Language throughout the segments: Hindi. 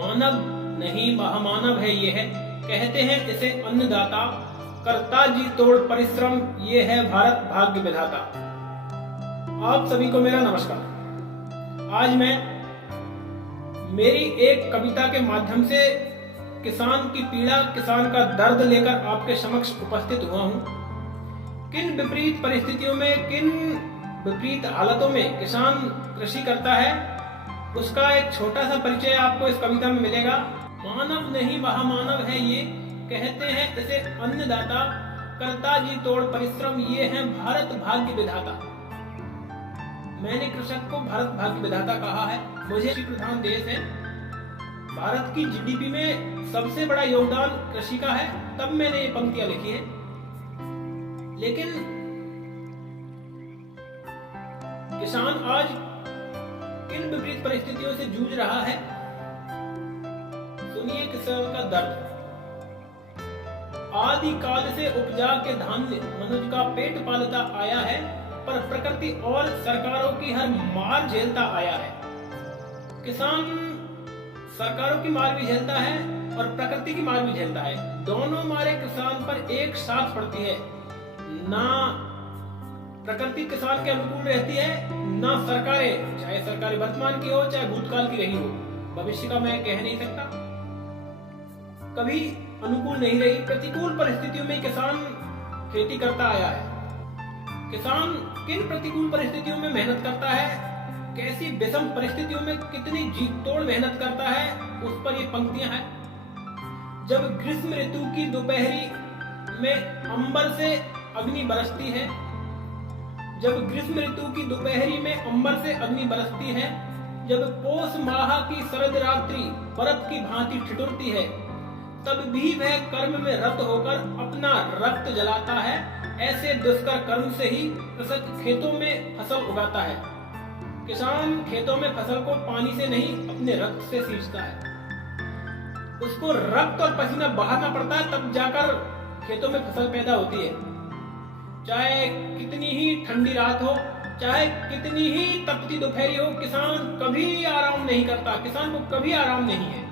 मानव नहीं महामानव है ये है, कहते हैं इसे अन्नदाता, करता जी तोड़ परिश्रम, ये है भारत भाग्य विधाता। आप सभी को मेरा नमस्कार। आज मैं मेरी एक कविता के माध्यम से किसान की पीड़ा, किसान का दर्द लेकर आपके समक्ष उपस्थित हुआ हूँ। किन विपरीत परिस्थितियों में, किन विपरीत हालतों में किसान कृषि करता है, उसका एक छोटा सा परिचय आपको इस कविता में मिलेगा। मानव नहीं महामानव है ये, कहते हैं इसे अन्नदाता, करता जी तोड़ परिश्रम, ये है भारत भाग्य विधाता। मैंने कृषक को भारत भाग्य विधाता कहा है। मुझे कृषि प्रधान देश है, भारत की जीडीपी में सबसे बड़ा योगदान कृषि का है, तब मैंने ये पंक्तियां लिखी है। लेकिन किसान आज किन विपरीत परिस्थितियों से जूझ रहा है, सुनिए किसान का दर्द। आदि काल से उपजा के धान्य मनुष्य का पेट पालता आया है, पर प्रकृति और सरकारों की हर मार झेलता आया है। किसान सरकारों की मार भी झेलता है और प्रकृति की मार भी झेलता है। दोनों मारे किसान पर एक साथ पड़ती है। ना प्रकृति किसान के अनुकूल रहती है, ना सरकारें, चाहे सरकारें वर्तमान की हो चाहे भूतकाल की रही हो, भविष्य का मैं कह नहीं सकता, कभी अनुकूल नहीं रही। प्रतिकूल परिस्थितियों में किसान खेती करता आया है। किसान किन प्रतिकूल परिस्थितियों में मेहनत करता है, कैसी विषम परिस्थितियों में कितनी जी तोड़ मेहनत करता है, उस पर ये पंक्तियां हैं। जब ग्रीष्म ऋतु की दोपहरी में अंबर से अग्नि बरसती है, जब ग्रीष्म ऋतु की दोपहरी में अंबर से अग्नि बरसती है, जब पोष माह की शरद रात्रि बर्फ की भांति ठिठुरती है, तब भी वह कर्म में रत होकर अपना रक्त जलाता है। ऐसे दुष्कर कर्म से ही कृषक खेतों में फसल उगाता है। किसान खेतों में फसल को पानी से नहीं, अपने रक्त से सींचता है। उसको रक्त और पसीना बहाना पड़ता है, तब जाकर खेतों में फसल पैदा होती है। चाहे कितनी ही ठंडी रात हो, चाहे कितनी ही तपती दोपहरी हो, किसान कभी आराम नहीं करता। किसान को कभी आराम नहीं है।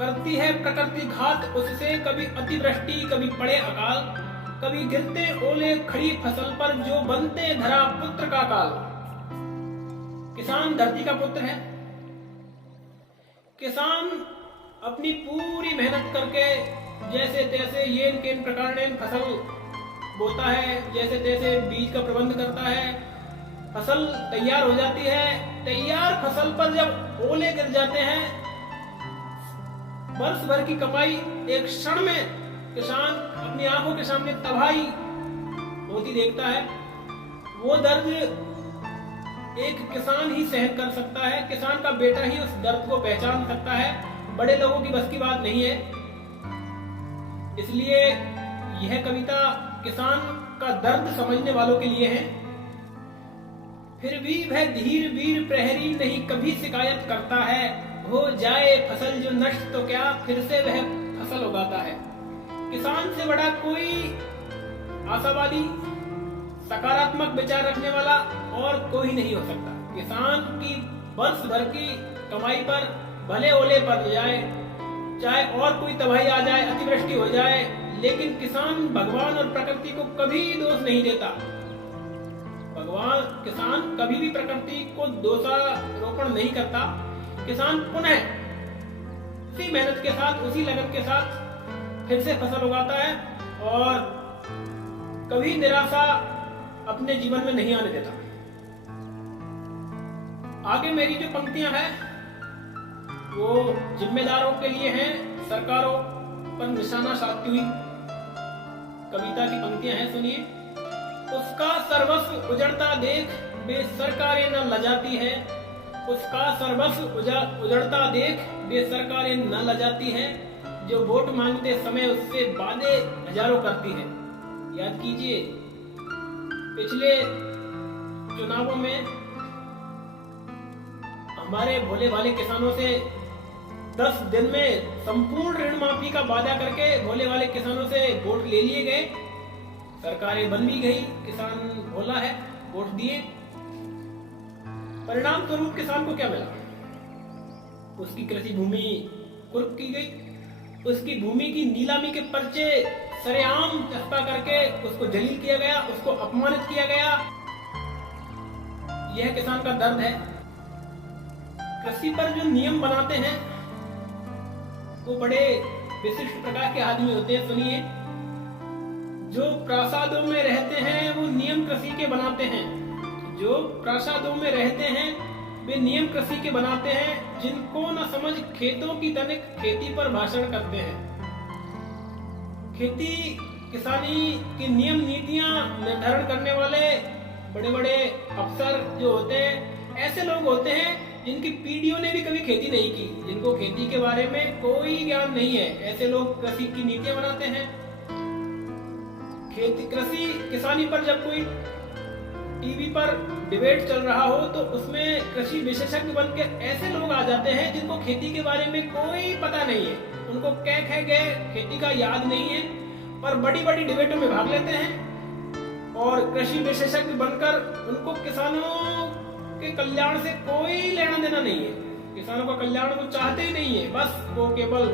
करती है प्रकृति घात उससे, कभी अतिवृष्टि, कभी पड़े अकाल, कभी गिरते ओले खड़ी फसल पर, जो बनते धरा पुत्र का काल। किसान धरती का पुत्र है। किसान अपनी पूरी मेहनत करके जैसे तैसे येन केन प्रकार फसल बोता है, जैसे तैसे बीज का प्रबंध करता है, फसल तैयार हो जाती है। तैयार फसल पर जब ओले गिर जाते हैं, वर्ष भर की कमाई एक क्षण में किसान अपनी आंखों के सामने तबाही होती देखता है। वो दर्द एक किसान ही सहन कर सकता है। किसान का बेटा ही उस दर्द को पहचान सकता है। बड़े लोगों की बस की बात नहीं है। इसलिए यह कविता किसान का दर्द समझने वालों के लिए है। फिर भी वह धीर वीर प्रहरी नहीं कभी शिकायत करता है, हो जाए फसल जो नष्ट तो क्या, फिर से वह फसल उगाता है। किसान से बड़ा कोई आशावादी, सकारात्मक विचार रखने वाला और कोई नहीं हो सकता। किसान की वर्ष भर की कमाई पर भले ओले पड़ जाए, चाहे और कोई तबाही आ जाए, अतिवृष्टि हो जाए, लेकिन किसान भगवान और प्रकृति को कभी दोष नहीं देता। किसान कभी भी प्रकृति को दोषारोपण नहीं करता। किसान पुनः उसी मेहनत के साथ, उसी लगन के साथ फिर से फसल उगाता है और कभी निराशा अपने जीवन में नहीं आने देता। आगे मेरी जो पंक्तियां हैं वो जिम्मेदारों के लिए हैं, सरकारों पर निशाना साधती हुई कविता की पंक्तियां हैं, सुनिए। उसका सर्वस्व उजड़ता देख बेसरकारें न लजाती है, उसका सर्वस्व उजड़ता देख बेसरकारें न लजाती है, जो वोट मांगते समय उससे वादे हजारों करती है। याद कीजिए, पिछले चुनावों में हमारे भोले भाले किसानों से 10 दिन में संपूर्ण ऋण माफी का वादा करके भोले वाले किसानों से वोट ले लिए गए। सरकारें बन भी गई, किसान भोला है, वोट दिए। परिणाम स्वरूप किसान को क्या मिला? उसकी कृषि भूमि कुर्क की गई, उसकी भूमि की नीलामी के पर्चे सरेआम चस्पा करके उसको जलील किया गया, उसको अपमानित किया गया। यह किसान का दर्द है। कृषि पर जो नियम बनाते हैं वो बड़े विशिष्ट प्रकार के आदमी होते हैं। सुनिए, जो प्रासादों में रहते हैं वो नियम कृषि के बनाते हैं। जो प्रासादों में रहते हैं वे नियम कृषि के बनाते हैं। जिनको न समझ खेतों की तनिक खेती पर भाषण करते हैं। खेती किसानी की नियम नीतियां निर्धारण करने वाले बड़े बड़े अफसर जो होते हैं, ऐसे लोग होते हैं जिनकी पीढ़ियों ने भी कभी खेती नहीं की, जिनको खेती के बारे में कोई ज्ञान नहीं है। ऐसे लोग कृषि की नीतियां बनाते हैं। खेती कृषि किसानी पर जब कोई टीवी पर डिबेट चल रहा हो तो उसमें कृषि विशेषज्ञ बन के ऐसे लोग आ जाते हैं जिनको खेती के बारे में कोई पता नहीं है, उनको क्या कह गए खेती का याद नहीं है, पर बड़ी बड़ी डिबेटों में भाग लेते हैं और कृषि विशेषज्ञ बनकर उनको किसानों के कल्याण से कोई लेना देना नहीं है। किसानों का कल्याण वो चाहते ही नहीं है, बस वो केवल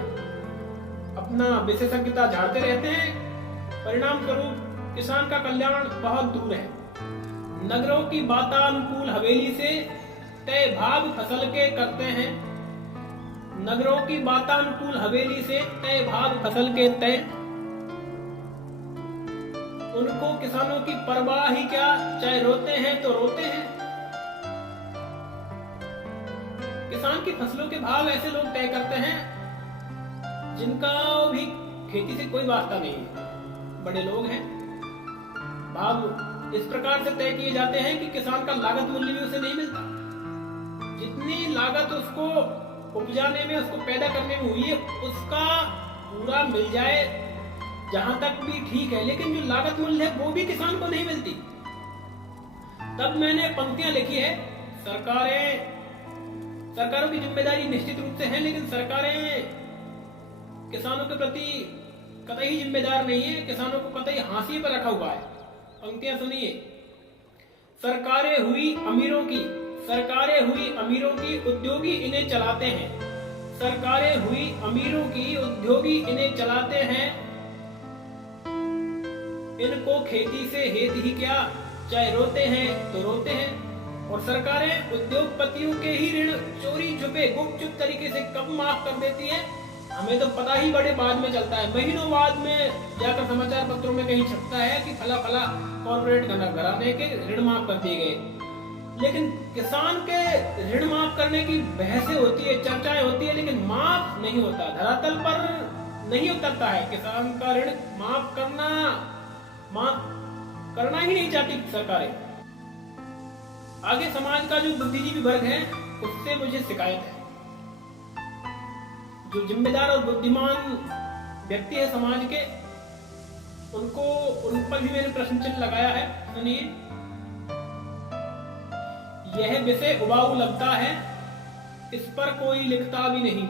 अपना विशेषज्ञता झाड़ते रहते हैं। परिणाम स्वरूप किसान का कल्याण बहुत दूर है। नगरों की वातानुकूल हवेली से तय भाग फसल के करते हैं। नगरों की वातानुकूल हवेली से तय भाग फसल के तय। उनको किसानों की परवाह ही क्या, चाहे रोते हैं तो रोते हैं। किसान की फसलों के भाव ऐसे लोग तय करते हैं जिनका भी खेती से कोई वास्ता नहीं है। बड़े लोग हैं। भाव इस प्रकार से तय किए जाते हैं कि किसान का लागत मूल्य भी उसे नहीं मिलता। जितनी लागत उसको उपजाने में, उसको पैदा करने में हुई है, उसका पूरा मिल जाए जहां तक भी ठीक है, लेकिन जो लागत मूल्य है वो भी किसान को नहीं मिलती। तब मैंने पंक्तियां लिखी है, सरकारों की जिम्मेदारी निश्चित रूप से है, लेकिन सरकारें किसानों के प्रति कतई जिम्मेदार नहीं है, किसानों को कतई हाशिए पर रखा हुआ है। पंक्तियां सुनिए। सरकारें हुई अमीरों की उद्योगी इन्हें चलाते हैं। सरकारें हुई अमीरों की उद्योगी इन्हें चलाते हैं। इनको खेती से हेत ही क्या, चाहे रोते हैं तो रोते हैं। और सरकारें उद्योगपतियों के ही ऋण चोरी छुपे गुपचुप तरीके से कब माफ कर देती है, हमें तो पता ही बड़े बाद में चलता है। महीनों बाद में जाकर समाचार पत्रों में कहीं छपता है कि फला फला कॉर्पोरेट घराने के ऋण माफ कर दिए गए। लेकिन किसान के ऋण माफ करने की बहसें होती है, चर्चाएं होती है, लेकिन माफ नहीं होता, धरातल पर नहीं उतरता है। किसान का ऋण माफ करना ही नहीं चाहती सरकारें। आगे समाज का जो बुद्धिजीवी वर्ग है उससे मुझे शिकायत है। जो जिम्मेदार और बुद्धिमान व्यक्ति है समाज के, उन पर भी मैंने प्रश्न चिन्ह लगाया है। सुनिए, यह विषय उबाऊ लगता है, इस पर कोई लिखता भी नहीं।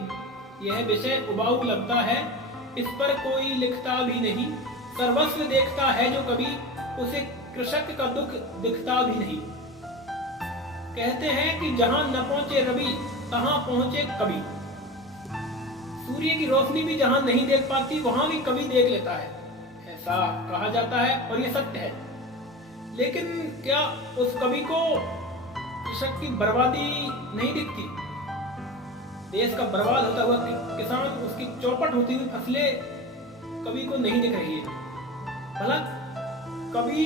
यह विषय उबाऊ लगता है, इस पर कोई लिखता भी नहीं। सर्वस्व देखता है जो कभी, उसे कृषक का दुख दिखता भी नहीं। कहते हैं कि जहां न पहुंचे रवि तहां पहुंचे कवि। सूर्य की रोशनी भी जहां नहीं देख पाती वहां भी कवि देख लेता है, ऐसा कहा जाता है और ये सत्य है। लेकिन क्या उस कवि को कृषक की बर्बादी नहीं दिखती? देश का बर्बाद होता हुआ किसान, उसकी चौपट होती हुई फसलें कवि को नहीं दिख रही है। भला कवि,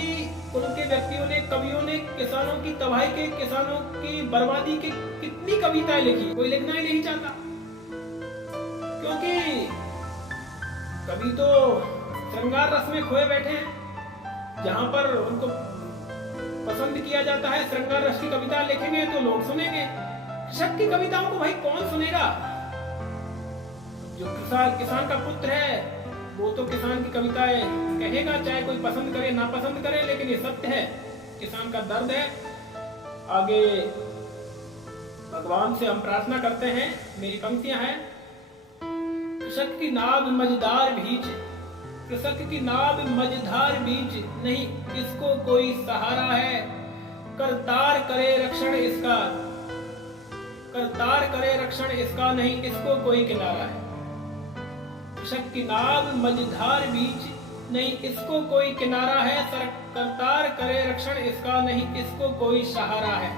उनके कवियों ने किसानों की तबाही के, किसानों की बर्बादी की कितनी कविताएं लिखी, कोई लिखना ही नहीं चाहता। क्योंकि कवि तो श्रृंगार रस में खोए बैठे हैं। जहां पर उनको पसंद किया जाता है, श्रृंगार रस की कविता लिखेंगे तो लोग सुनेंगे। कृषक की कविताओं को भाई कौन सुनेगा? जो किसान का पुत्र है वो तो किसान की कविताएं कहेगा, चाहे कोई पसंद करे ना पसंद करे, लेकिन ये सत्य है, किसान का दर्द है। आगे भगवान से हम प्रार्थना करते हैं। मेरी पंक्तियां हैं। कृषक की नाव मझधार बीच, कृषक की नाव मझधार बीच, नहीं इसको कोई सहारा है, करतार करे रक्षण इसका। करतार करे रक्षण इसका नहीं इसको कोई किनारा है। कृषक की नाव मझधार बीच नहीं इसको कोई किनारा है। करतार करे रक्षण इसका नहीं इसको कोई सहारा है।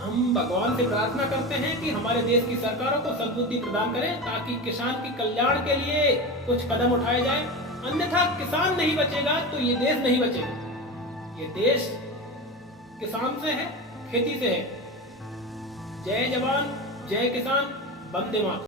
हम भगवान से प्रार्थना करते हैं कि हमारे देश की सरकारों को सद्बुद्धि प्रदान करें ताकि किसान के कल्याण के लिए कुछ कदम उठाए जाए। अन्यथा किसान नहीं बचेगा तो ये देश नहीं बचेगा। ये देश किसान से है, खेती से है। जय जवान जय किसान, वंदे मातरम।